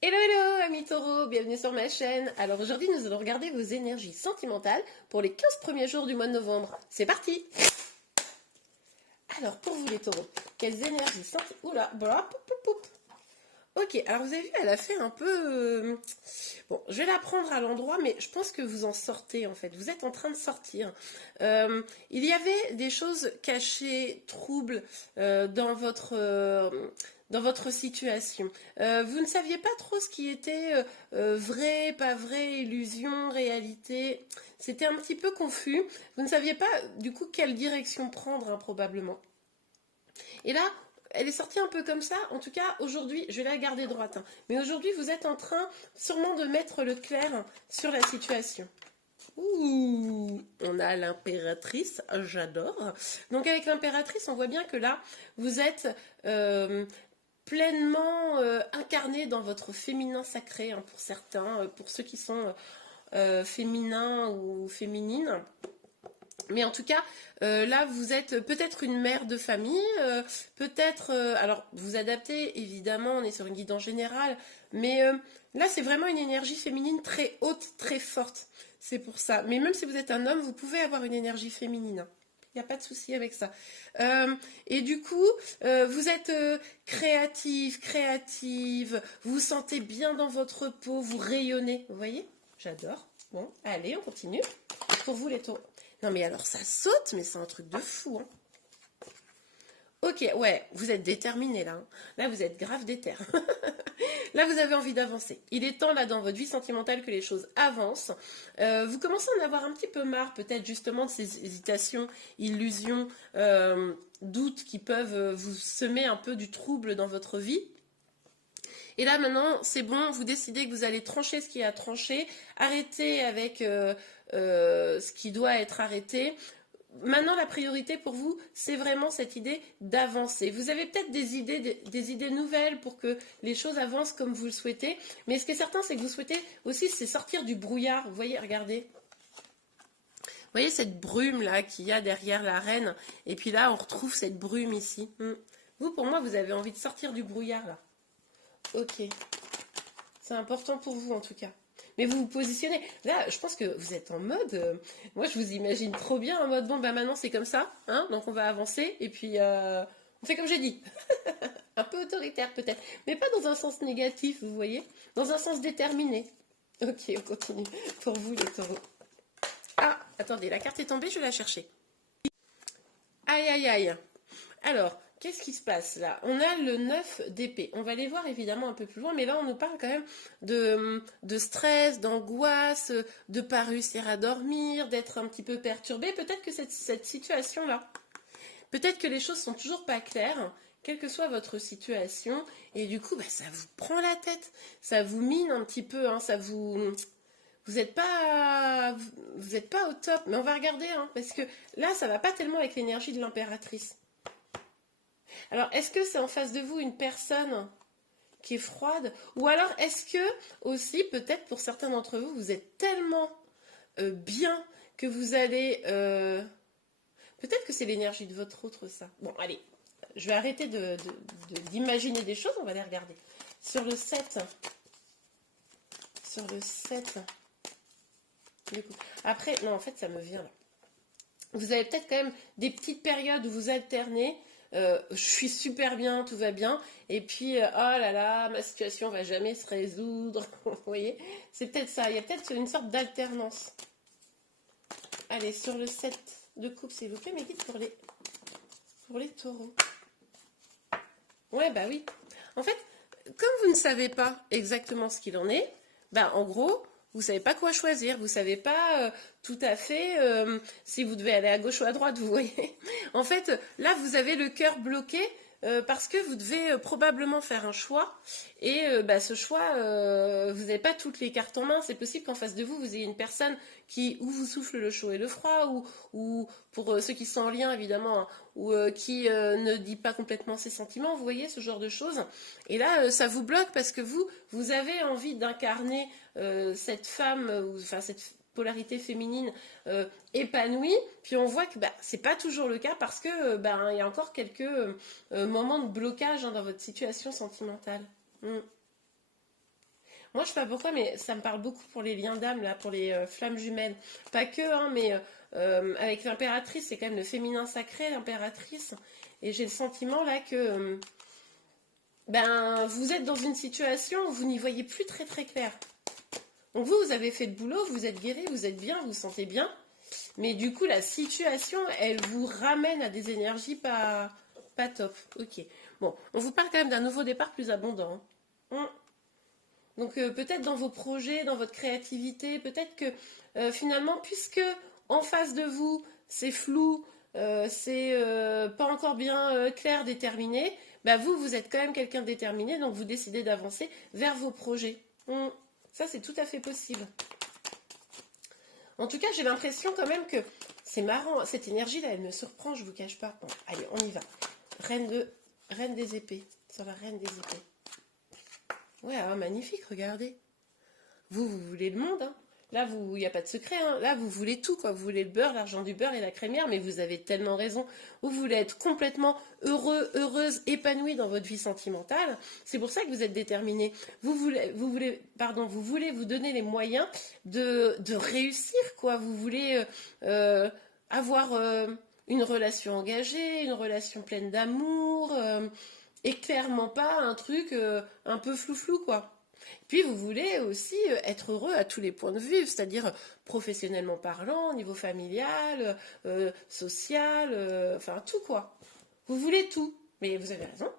Hello hello amis taureaux, bienvenue sur ma chaîne. Alors aujourd'hui nous allons regarder vos énergies sentimentales pour les 15 premiers jours du mois de novembre. C'est parti. Alors pour vous les taureaux, quelles énergies sentimentales... Oula, blah, poup, poup, poup. Ok, alors vous avez vu, elle a fait un peu... Bon, je vais la prendre à l'endroit, mais je pense que vous en sortez en fait. Vous êtes en train de sortir. Il y avait des choses cachées, troubles dans votre situation. Vous ne saviez pas trop ce qui était vrai, pas vrai, illusion, réalité. C'était un petit peu confus. Vous ne saviez pas du coup quelle direction prendre, hein, probablement. Et là, elle est sortie un peu comme ça. En tout cas, aujourd'hui, je vais la garder droite, hein. Mais aujourd'hui, vous êtes en train sûrement de mettre le clair sur la situation. Ouh, on a l'impératrice, j'adore. Donc avec l'impératrice, on voit bien que là, vous êtes pleinement incarné dans votre féminin sacré, hein, pour certains, pour ceux qui sont féminins ou féminines. Mais en tout cas, là, vous êtes peut-être une mère de famille, peut-être... alors, vous adaptez, évidemment, on est sur une guidance générale, mais là, c'est vraiment une énergie féminine très haute, très forte. C'est pour ça. Mais même si vous êtes un homme, vous pouvez avoir une énergie féminine. Il n'y a pas de souci avec ça. Et du coup, vous êtes créative, vous vous sentez bien dans votre peau, vous rayonnez. Vous voyez? J'adore. Bon, allez, on continue. Pour vous, les taureaux. Non, mais alors ça saute, mais c'est un truc de fou, hein. Ok, ouais, vous êtes déterminé là, hein. Là, vous êtes grave déter. Là, vous avez envie d'avancer. Il est temps, là, dans votre vie sentimentale, que les choses avancent. Vous commencez à en avoir un petit peu marre, peut-être, justement, de ces hésitations, illusions, doutes qui peuvent vous semer un peu du trouble dans votre vie. Et là, maintenant, c'est bon, vous décidez que vous allez trancher ce qui est à trancher, arrêter avec ce qui doit être arrêté. Maintenant, la priorité pour vous, c'est vraiment cette idée d'avancer. Vous avez peut-être des idées nouvelles pour que les choses avancent comme vous le souhaitez. Mais ce qui est certain, c'est que vous souhaitez aussi, c'est sortir du brouillard. Vous voyez, regardez. Vous voyez cette brume là qu'il y a derrière la reine. Et puis là, on retrouve cette brume ici. Vous, pour moi, vous avez envie de sortir du brouillard là. Ok. C'est important pour vous en tout cas. Mais vous vous positionnez. Là, je pense que vous êtes en mode. Moi, je vous imagine trop bien en mode bon, bah maintenant c'est comme ça, hein, donc on va avancer et puis on fait comme j'ai dit. Un peu autoritaire peut-être, mais pas dans un sens négatif, vous voyez, dans un sens déterminé. Ok, on continue. Pour vous, les taureaux. Ah, attendez, la carte est tombée, je vais la chercher. Aïe, aïe, aïe. Alors, qu'est-ce qui se passe là? On a le 9 d'épée. On va les voir évidemment un peu plus loin, mais là on nous parle quand même de stress, d'angoisse, de ne pas réussir à dormir, d'être un petit peu perturbé. Peut-être que cette situation-là, peut-être que les choses sont toujours pas claires, quelle que soit votre situation, et du coup, bah, ça vous prend la tête, ça vous mine un petit peu, hein, ça vous... Vous êtes pas au top, mais on va regarder, hein, parce que là, ça va pas tellement avec l'énergie de l'impératrice. Alors, est-ce que c'est en face de vous une personne qui est froide? Ou alors, est-ce que, aussi, peut-être pour certains d'entre vous, vous êtes tellement bien que vous allez... peut-être que c'est l'énergie de votre autre, ça. Bon, allez, je vais arrêter d'imaginer des choses, on va les regarder. Sur le 7... Sur le 7... Du coup. Après, non, en fait, ça me vient là. Vous avez peut-être quand même des petites périodes où vous alternez. Je suis super bien, tout va bien. Et puis, oh là là, ma situation va jamais se résoudre. Vous voyez? C'est peut-être ça. Il y a peut-être une sorte d'alternance. Allez, sur le 7 de coupe, s'il vous plaît, mes guides pour les taureaux. Ouais, bah oui. En fait, comme vous ne savez pas exactement ce qu'il en est, bah en gros, vous savez pas quoi choisir, vous savez pas tout à fait si vous devez aller à gauche ou à droite, vous voyez. En fait, là, vous avez le cœur bloqué parce que vous devez probablement faire un choix et bah, ce choix, vous n'avez pas toutes les cartes en main. C'est possible qu'en face de vous, vous ayez une personne qui ou vous souffle le chaud et le froid ou pour ceux qui sont en lien évidemment, hein, ou qui ne dit pas complètement ses sentiments, vous voyez, ce genre de choses. Et là, ça vous bloque parce que vous avez envie d'incarner cette femme, enfin cette polarité féminine épanouie, puis on voit que bah, c'est pas toujours le cas parce que bah, il y a encore quelques moments de blocage, hein, dans votre situation sentimentale. Moi, je sais pas pourquoi, mais ça me parle beaucoup pour les liens d'âme, là, pour les flammes jumelles. Pas que, hein, mais avec l'impératrice, c'est quand même le féminin sacré, l'impératrice. Et j'ai le sentiment, là, que ben, vous êtes dans une situation où vous n'y voyez plus très très clair. Donc vous avez fait le boulot, vous êtes guéri, vous êtes bien, vous vous sentez bien. Mais du coup, la situation, elle vous ramène à des énergies pas top. Ok. Bon, on vous parle quand même d'un nouveau départ plus abondant. Hein. Donc peut-être dans vos projets, dans votre créativité, peut-être que finalement, puisque en face de vous, c'est flou, c'est pas encore bien clair, déterminé, bah vous êtes quand même quelqu'un de déterminé, donc vous décidez d'avancer vers vos projets. Ça, c'est tout à fait possible. En tout cas, j'ai l'impression quand même que c'est marrant, cette énergie-là, elle me surprend, je vous cache pas. Bon, allez, on y va. Reine des épées, sur la reine des épées. Ouais, ah, magnifique, regardez. Vous voulez le monde, hein. Là, il n'y a pas de secret, hein. Là, vous voulez tout, quoi. Vous voulez le beurre, l'argent du beurre et la crémière, mais vous avez tellement raison. Vous voulez être complètement heureux, heureuse, épanoui dans votre vie sentimentale. C'est pour ça que vous êtes déterminé. Vous voulez vous donner les moyens de réussir, quoi. Vous voulez avoir une relation engagée, une relation pleine d'amour, et clairement pas un truc un peu flou-flou, quoi. Puis vous voulez aussi être heureux à tous les points de vue, c'est-à-dire professionnellement parlant, au niveau familial, social, enfin tout quoi. Vous voulez tout, mais vous avez raison.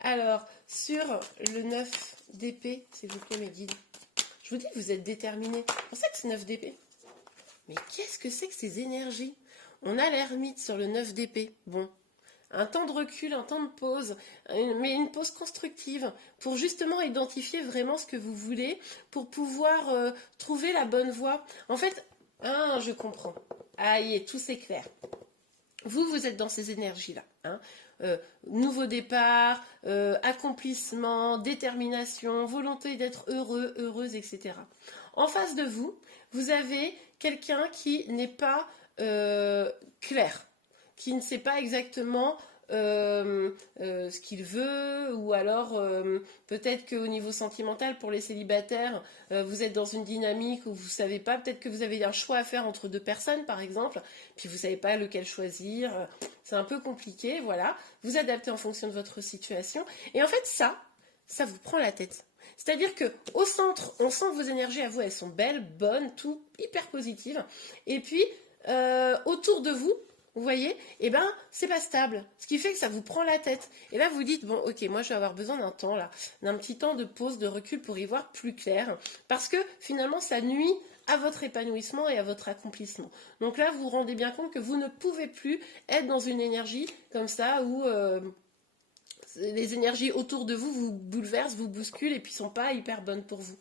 Alors, sur le 9 d'épée, s'il vous plaît mes guides, je vous dis que vous êtes déterminés. C'est pour ça que c'est 9 d'épée. Mais qu'est-ce que c'est que ces énergies? On a l'ermite sur le 9 d'épée. Bon, un temps de recul, un temps de pause, mais une pause constructive pour justement identifier vraiment ce que vous voulez, pour pouvoir trouver la bonne voie. En fait, je comprends. Ah, y est, tout c'est clair. Vous êtes dans ces énergies-là. Hein. Nouveau départ, accomplissement, détermination, volonté d'être heureux, heureuse, etc. En face de vous, vous avez quelqu'un qui n'est pas clair, qui ne sait pas exactement ce qu'il veut, ou alors peut-être qu'au niveau sentimental, pour les célibataires, vous êtes dans une dynamique où vous ne savez pas, peut-être que vous avez un choix à faire entre deux personnes par exemple, puis vous ne savez pas lequel choisir, c'est un peu compliqué, voilà, vous adaptez en fonction de votre situation, et en fait ça vous prend la tête. C'est-à-dire que au centre, on sent que vos énergies à vous, elles sont belles, bonnes, tout hyper positives, et puis autour de vous, vous voyez, eh ben, c'est pas stable. Ce qui fait que ça vous prend la tête. Et là, vous dites, bon, ok, moi, je vais avoir besoin d'un temps, là, d'un petit temps de pause, de recul pour y voir plus clair. Parce que, finalement, ça nuit à votre épanouissement et à votre accomplissement. Donc là, vous vous rendez bien compte que vous ne pouvez plus être dans une énergie comme ça où les énergies autour de vous vous bouleversent, vous bousculent et puis sont pas hyper bonnes pour vous.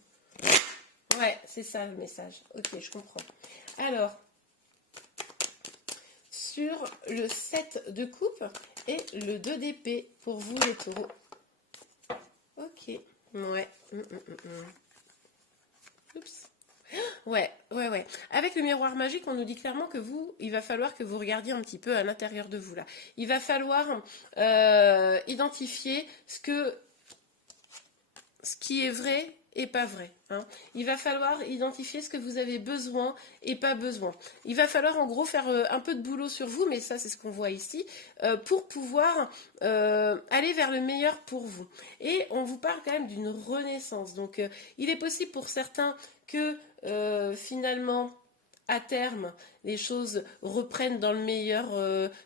Ouais, c'est ça le message. Ok, je comprends. Alors, sur le 7 de coupe et le 2 d'épée pour vous les taureaux. Ok, ouais. Oups. Ouais. Avec le miroir magique, on nous dit clairement que il va falloir que vous regardiez un petit peu à l'intérieur de vous là. Il va falloir identifier ce qui est vrai et pas vrai. Hein. Il va falloir identifier ce que vous avez besoin et pas besoin. Il va falloir en gros faire un peu de boulot sur vous, mais ça c'est ce qu'on voit ici, pour pouvoir aller vers le meilleur pour vous. Et on vous parle quand même d'une renaissance. Donc il est possible pour certains que finalement à terme, les choses reprennent dans le meilleur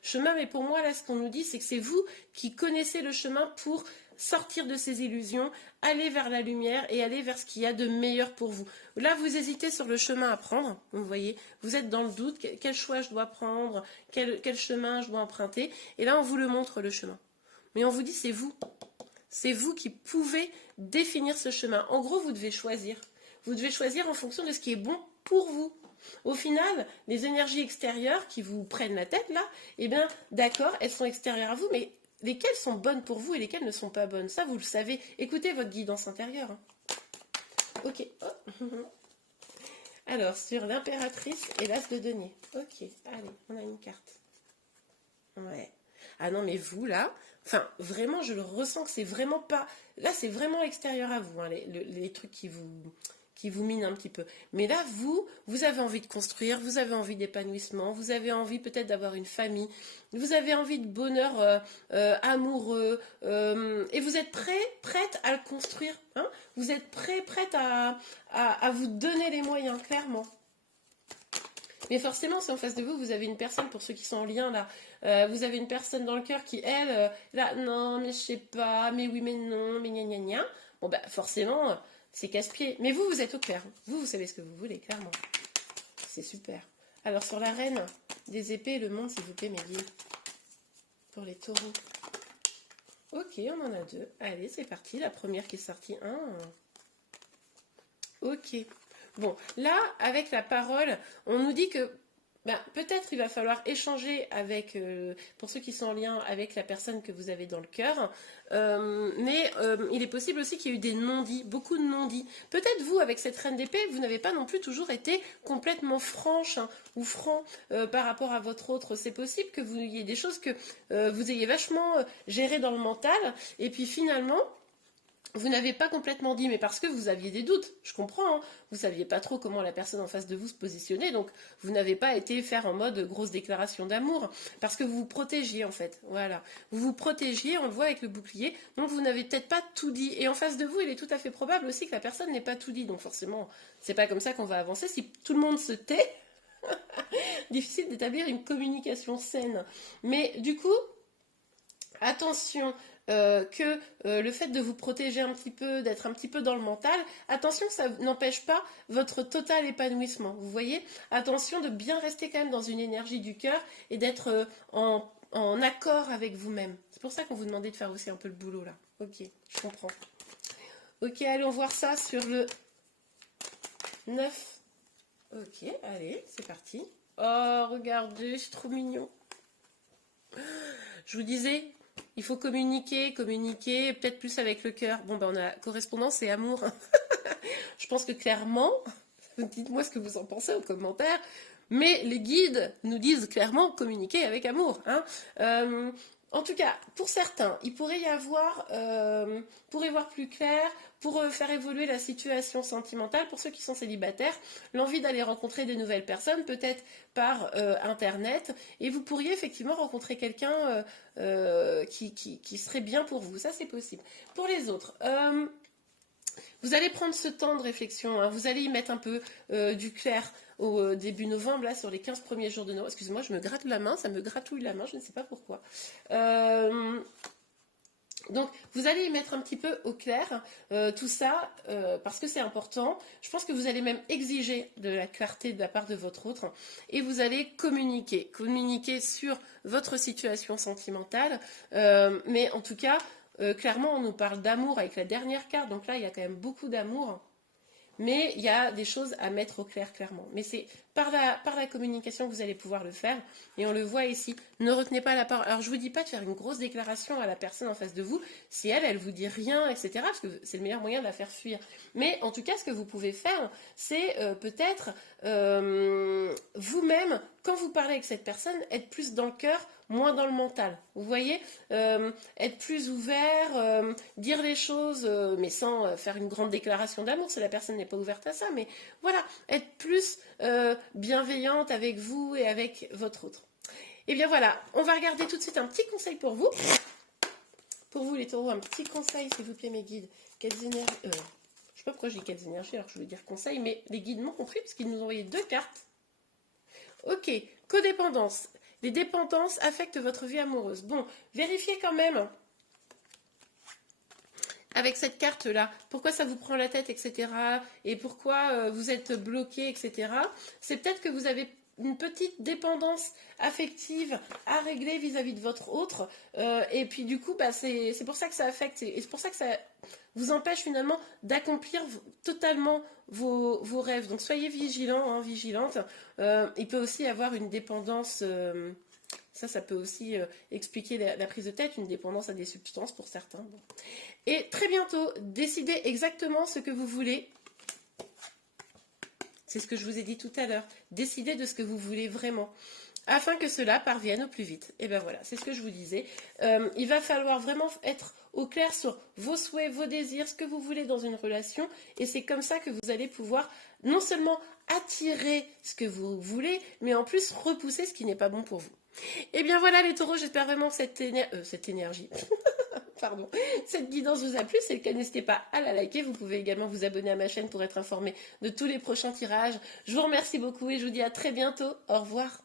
chemin. Mais pour moi, là, ce qu'on nous dit, c'est que c'est vous qui connaissez le chemin pour sortir de ces illusions, aller vers la lumière et aller vers ce qu'il y a de meilleur pour vous. Là, vous hésitez sur le chemin à prendre, vous voyez, vous êtes dans le doute, quel choix je dois prendre, quel chemin je dois emprunter, et là, on vous le montre, le chemin. Mais on vous dit, c'est vous qui pouvez définir ce chemin. En gros, vous devez choisir. Vous devez choisir en fonction de ce qui est bon pour vous. Au final, les énergies extérieures qui vous prennent la tête, là, eh bien, d'accord, elles sont extérieures à vous, mais lesquelles sont bonnes pour vous et lesquelles ne sont pas bonnes. Ça, vous le savez. Écoutez votre guidance intérieure. Hein. Ok. Oh. Alors, sur l'impératrice et l'as de denier. Ok, allez, on a une carte. Ouais. Ah non, mais vous, là, Enfin, vraiment, je le ressens que c'est vraiment pas... Là, c'est vraiment extérieur à vous, hein, les trucs qui vous minent un petit peu. Mais là, vous avez envie de construire, vous avez envie d'épanouissement, vous avez envie peut-être d'avoir une famille, vous avez envie de bonheur amoureux, et vous êtes prête à le construire. Hein, vous êtes prête à vous donner les moyens, clairement. Mais forcément, si en face de vous, vous avez une personne, pour ceux qui sont en lien là, vous avez une personne dans le cœur qui, elle, là, non, mais je sais pas, mais oui, mais non, mais gna gna gna. Bon, bah, forcément, c'est casse-pied. Mais vous, vous êtes au clair. Vous savez ce que vous voulez, clairement. C'est super. Alors, sur la reine des épées et le monde, s'il vous plaît, mes guides. Pour les taureaux. Ok, on en a deux. Allez, c'est parti. La première qui est sortie. Ok. Bon, là, avec la parole, on nous dit que peut-être il va falloir échanger avec, pour ceux qui sont en lien avec la personne que vous avez dans le cœur, mais il est possible aussi qu'il y ait eu des non-dits, beaucoup de non-dits. Peut-être vous, avec cette reine d'épée, vous n'avez pas non plus toujours été complètement franche hein, ou franc par rapport à votre autre. C'est possible que vous ayez des choses que vous ayez vachement gérées dans le mental, et puis finalement... Vous n'avez pas complètement dit, mais parce que vous aviez des doutes, je comprends, hein. Vous ne saviez pas trop comment la personne en face de vous se positionnait, donc vous n'avez pas été faire en mode grosse déclaration d'amour, parce que vous vous protégiez en fait, voilà. Vous vous protégiez, on le voit avec le bouclier, donc vous n'avez peut-être pas tout dit, et en face de vous, il est tout à fait probable aussi que la personne n'ait pas tout dit, donc forcément, c'est pas comme ça qu'on va avancer, si tout le monde se tait, difficile d'établir une communication saine. Mais du coup, attention... que le fait de vous protéger un petit peu, d'être un petit peu dans le mental, attention que ça n'empêche pas votre total épanouissement, vous voyez. Attention de bien rester quand même dans une énergie du cœur et d'être en accord avec vous-même. C'est pour ça qu'on vous demandait de faire aussi un peu le boulot là. Ok, je comprends. Ok, allons voir ça sur le 9. Ok, allez, c'est parti. Oh, regardez, c'est trop mignon. Je vous disais... Il faut communiquer, peut-être plus avec le cœur. Bon, on a correspondance et amour. Je pense que clairement, dites-moi ce que vous en pensez en commentaire, mais les guides nous disent clairement communiquer avec amour. Hein. En tout cas, pour certains, il pourrait y avoir, pour y voir plus clair, pour faire évoluer la situation sentimentale, pour ceux qui sont célibataires, l'envie d'aller rencontrer de nouvelles personnes, peut-être par Internet, et vous pourriez effectivement rencontrer quelqu'un qui serait bien pour vous, ça c'est possible. Pour les autres, vous allez prendre ce temps de réflexion, hein, vous allez y mettre un peu du clair au début novembre, là, sur les 15 premiers jours de novembre. Excusez-moi, je me gratte la main, ça me gratouille la main, je ne sais pas pourquoi. Donc, vous allez y mettre un petit peu au clair tout ça, parce que c'est important. Je pense que vous allez même exiger de la clarté de la part de votre autre, et vous allez communiquer sur votre situation sentimentale, mais en tout cas, clairement, on nous parle d'amour avec la dernière carte, donc là, il y a quand même beaucoup d'amour. Mais il y a des choses à mettre au clair, clairement. Mais c'est par la communication que vous allez pouvoir le faire. Et on le voit ici. Ne retenez pas la parole. Alors, je ne vous dis pas de faire une grosse déclaration à la personne en face de vous. Si elle vous dit rien, etc. Parce que c'est le meilleur moyen de la faire fuir. Mais en tout cas, ce que vous pouvez faire, c'est peut-être vous-même, quand vous parlez avec cette personne, être plus dans le cœur, moins dans le mental. Vous voyez, être plus ouvert, dire les choses, mais sans faire une grande déclaration d'amour, si la personne n'est pas ouverte à ça, mais voilà, être plus bienveillante avec vous et avec votre autre. Et bien voilà, on va regarder tout de suite un petit conseil pour vous. Pour vous les taureaux, un petit conseil, s'il vous plaît, mes guides. Quelles énergies... je sais pas pourquoi j'ai quelles énergies, alors que je veux dire conseil, mais les guides m'ont compris, parce qu'ils nous ont envoyé 2 cartes. Ok, codépendance. Les dépendances affectent votre vie amoureuse. Bon, vérifiez quand même, avec cette carte-là, pourquoi ça vous prend la tête, etc. Et pourquoi vous êtes bloqué, etc. C'est peut-être que vous avez une petite dépendance affective à régler vis-à-vis de votre autre. Et puis du coup, c'est pour ça que ça affecte. Et c'est pour ça que ça vous empêche finalement d'accomplir totalement vos rêves. Donc soyez vigilants, hein, vigilantes. Il peut aussi y avoir une dépendance... ça peut aussi expliquer la prise de tête, une dépendance à des substances pour certains. Bon. Et très bientôt, décidez exactement ce que vous voulez. C'est ce que je vous ai dit tout à l'heure. Décidez de ce que vous voulez vraiment. afin que cela parvienne au plus vite. Et ben voilà, c'est ce que je vous disais. Il va falloir vraiment être au clair sur vos souhaits, vos désirs, ce que vous voulez dans une relation. Et c'est comme ça que vous allez pouvoir non seulement attirer ce que vous voulez, mais en plus repousser ce qui n'est pas bon pour vous. Et bien voilà les taureaux, j'espère vraiment que cette énergie... Pardon, cette guidance vous a plu. Si c'est le cas, n'hésitez pas à la liker. Vous pouvez également vous abonner à ma chaîne pour être informé de tous les prochains tirages. Je vous remercie beaucoup et je vous dis à très bientôt. Au revoir.